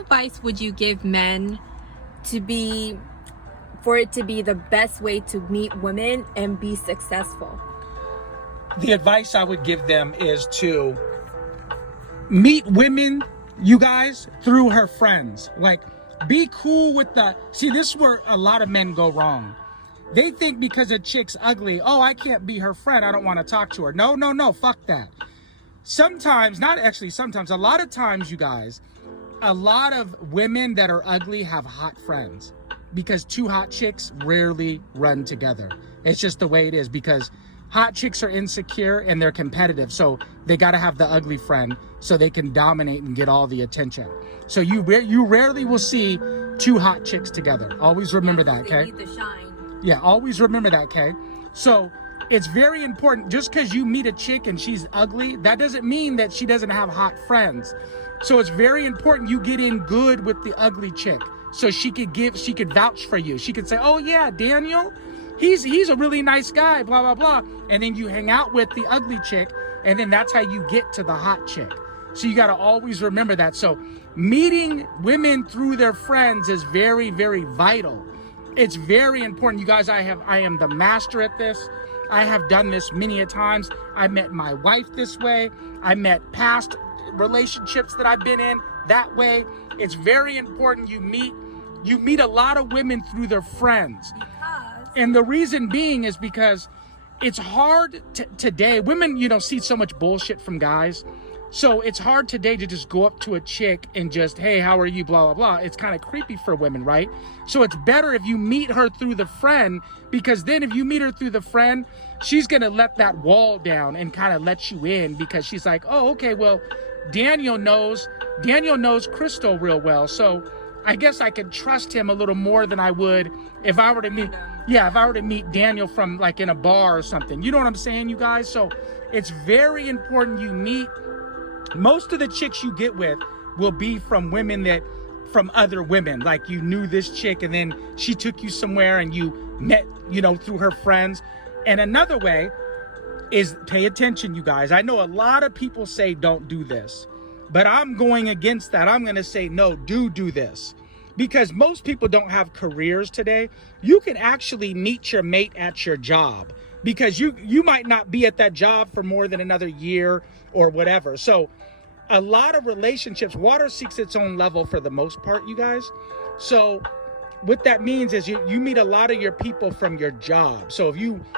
advice would you give men for it to be the best way to meet women and be successful? The advice I would give them is to meet women, you guys, through her friends. Like, be cool with see, this is where a lot of men go wrong. They think because a chick's ugly, oh, I can't be her friend, I don't want to talk to her. No, fuck that. Sometimes, not actually sometimes, a lot of times, you guys, a lot of women that are ugly have hot friends, because two hot chicks rarely run together. It's just the way it is, because hot chicks are insecure and they're competitive, so they got to have the ugly friend so they can dominate and get all the attention. So you rarely will see two hot chicks together. Always remember that, okay? They need the shine. Yeah, always remember that, okay? So it's very important. Just because you meet a chick and she's ugly, that doesn't mean that she doesn't have hot friends. So it's very important you get in good with the ugly chick, so she could vouch for you. She could say, oh yeah, Daniel, he's a really nice guy, blah, blah, blah. And then you hang out with the ugly chick, and then that's how you get to the hot chick. So you got to always remember that. So meeting women through their friends is very, very vital. It's very important. You guys, I am the master at this. I have done this many a times. I met my wife this way. I met past relationships that I've been in that way. It's very important you meet a lot of women through their friends. And the reason being is because it's hard today. Women, see so much bullshit from guys. So it's hard today to just go up to a chick and just, hey, how are you, blah, blah, blah. It's kind of creepy for women, right? So it's better if you meet her through the friend, because then if you meet her through the friend, she's going to let that wall down and kind of let you in, because she's like, oh, okay, well, Daniel knows Crystal real well. So I guess I could trust him a little more than I would if I were to meet Daniel from like in a bar or something. You know what I'm saying, you guys? So it's very important you meet. Most of the chicks you get with will be from other women. Like, you knew this chick and then she took you somewhere and you met, through her friends. And another way is, pay attention, you guys. I know a lot of people say don't do this, but I'm going against that. I'm going to say, no, do this. Because most people don't have careers today. You can actually meet your mate at your job, because you might not be at that job for more than another year or whatever. So a lot of relationships, water seeks its own level for the most part, you guys. So what that means is you meet a lot of your people from your job. So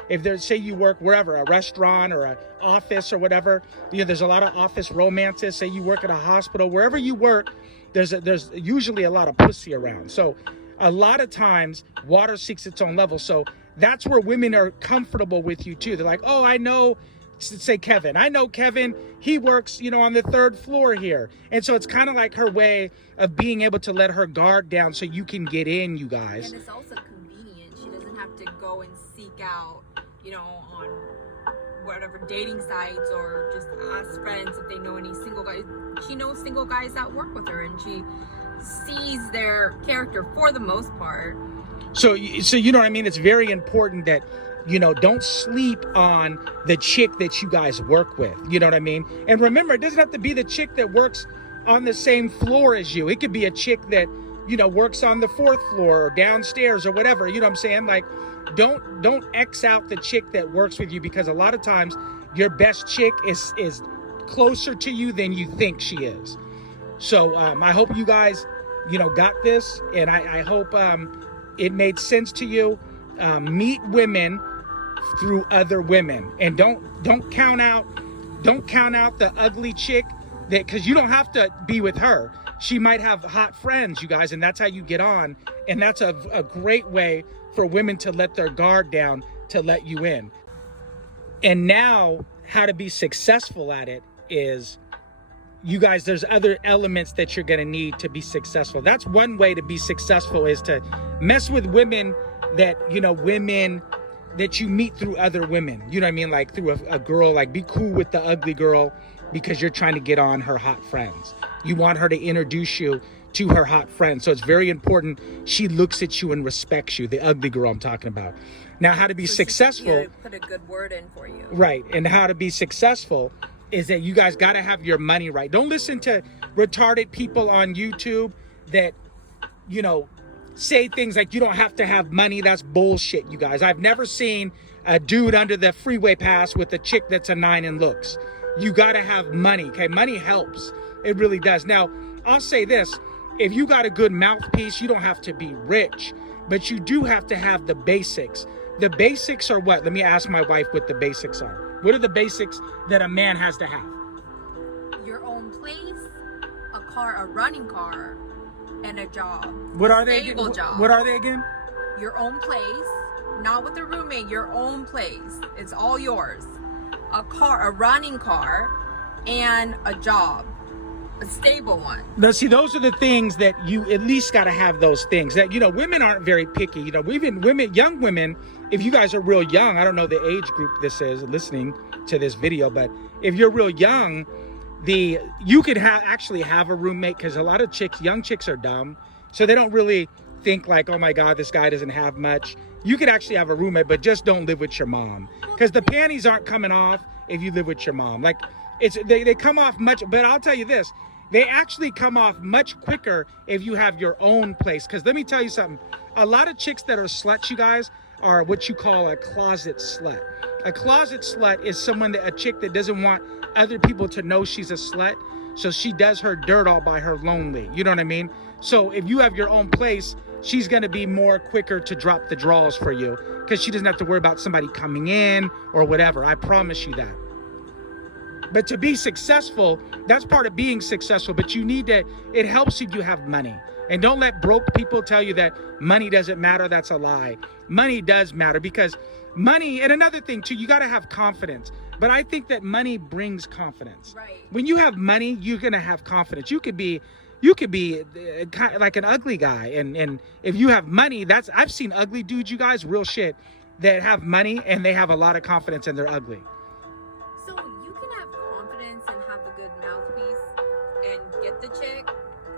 if there's, say you work wherever, a restaurant or an office or whatever, there's a lot of office romances. Say you work at a hospital, wherever you work, there's usually a lot of pussy around. So a lot of times water seeks its own level. So that's where women are comfortable with you too. They're like, oh, I know, say Kevin. I know Kevin, he works, on the 3rd floor here. And so it's kind of like her way of being able to let her guard down so you can get in, you guys. And it's also convenient. She doesn't have to go and seek out, on whatever dating sites, or just ask friends if they know any single guys. She knows single guys that work with her, and she sees their character for the most part. So you know what I mean? It's very important that, don't sleep on the chick that you guys work with. You know what I mean? And remember, it doesn't have to be the chick that works on the same floor as you. It could be a chick that, works on the 4th floor or downstairs or whatever. You know what I'm saying? Like, don't X out the chick that works with you, because a lot of times your best chick is closer to you than you think she is. So I hope you guys, got this, and I hope it made sense to you. Meet women through other women, and don't count out the ugly chick, that, because you don't have to be with her. She might have hot friends, you guys, and that's how you get on. And that's a great way for women to let their guard down to let you in. And now, how to be successful at it is, you guys, there's other elements that you're going to need to be successful. That's one way to be successful, is to mess with women that, women that you meet through other women. You know what I mean? Like through a girl, like be cool with the ugly girl, because you're trying to get on her hot friends. You want her to introduce you to her hot friends. So it's very important she looks at you and respects you, the ugly girl I'm talking about. Now, how to be successful. Put a good word in for you. Right. And how to be successful is that you guys got to have your money right. Don't listen to retarded people on YouTube that, you know, say things like you don't have to have money. That's bullshit, you guys. I've never seen a dude under the freeway pass with a chick that's a 9 in looks. You got to have money, okay? Money helps. It really does. Now, I'll say this. If you got a good mouthpiece, you don't have to be rich, but you do have to have the basics. The basics are what? Let me ask my wife what the basics are. What are the basics that a man has to have? Your own place, a car, a running car, and a job. What are they? Stable job. What are they again? Your own place, not with a roommate, your own place. It's all yours. A car, a running car, and a job. A stable one. Now, see, those are the things that you at least got to have those things. That, you know, women aren't very picky. You know, young women, if you guys are real young, I don't know the age group this is listening to this video, but if you're real young, you could actually have a roommate, because a lot of young chicks are dumb, so they don't really think like, oh my God, this guy doesn't have much. You could actually have a roommate, but just don't live with your mom, because the panties aren't coming off if you live with your mom. Like, they come off much, but I'll tell you this, they actually come off much quicker if you have your own place. Because let me tell you something, a lot of chicks that are sluts, you guys, are what you call a closet slut. A closet slut is a chick that doesn't want other people to know she's a slut, so she does her dirt all by her lonely. You know what I mean? So if you have your own place, she's going to be more quicker to drop the draws for you, because she doesn't have to worry about somebody coming in or whatever. I promise you that. But to be successful, that's part of being successful, but it helps if you have money. And don't let broke people tell you that money doesn't matter. That's a lie. Money does matter, because money, and another thing too, you got to have confidence. But I think that money brings confidence. Right. When you have money, you're going to have confidence. You could be kind of like an ugly guy. And if you have money, I've seen ugly dudes, you guys, real shit, that have money and they have a lot of confidence and they're ugly. So you can have confidence and have a good mouthpiece and get the chick,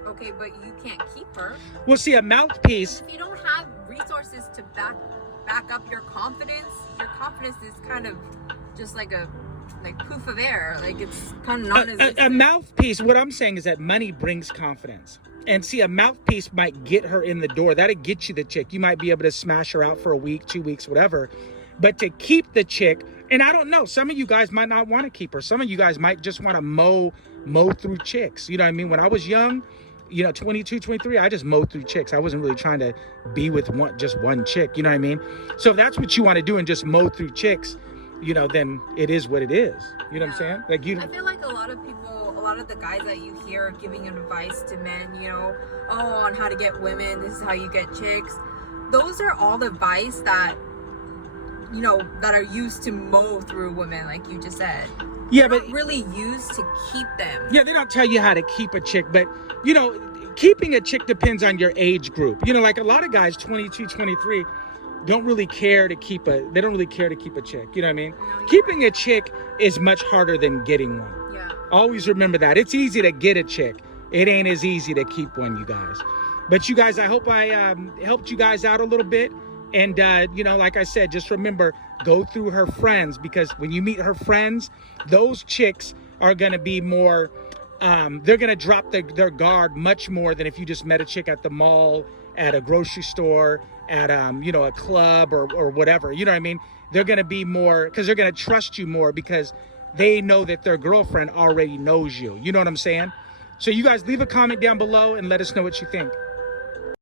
okay, but you can't keep her. Well, see, a mouthpiece. If you don't have resources to back up your confidence is kind of just like poof of air. Like, it's kind of non-existent. A mouthpiece, what I'm saying is that money brings confidence. And see, a mouthpiece might get her in the door. That'll get you the chick. You might be able to smash her out for a week, 2 weeks, whatever. But to keep the chick, and I don't know, some of you guys might not want to keep her. Some of you guys might just want to mow through chicks. You know what I mean? When I was young, 22, 23, I just mowed through chicks. I wasn't really trying to be with just one chick. You know what I mean? So if that's what you want to do and just mow through chicks, then it is what it is. You know what I'm saying? Like, I feel like a lot of the guys that you hear giving advice to men, on how to get women, this is how you get chicks. Those are all advice that, that are used to mow through women, like you just said. Yeah, They're but not really used to keep them. Yeah, they don't tell you how to keep a chick, but keeping a chick depends on your age group. Like a lot of guys, 22, 23, don't really care to keep a chick. You know what I mean? No, Keeping a chick is much harder than getting one. Yeah. Always remember that. It's easy to get a chick. It ain't as easy to keep one, you guys. But you guys, I hope I helped you guys out a little bit. And, like I said, just remember, go through her friends, because when you meet her friends, those chicks are going to be more, they're going to drop their guard much more than if you just met a chick at the mall, at a grocery store, at, a club or whatever. You know what I mean? They're going to be more, because they're going to trust you more, because they know that their girlfriend already knows you. You know what I'm saying? So you guys leave a comment down below and let us know what you think.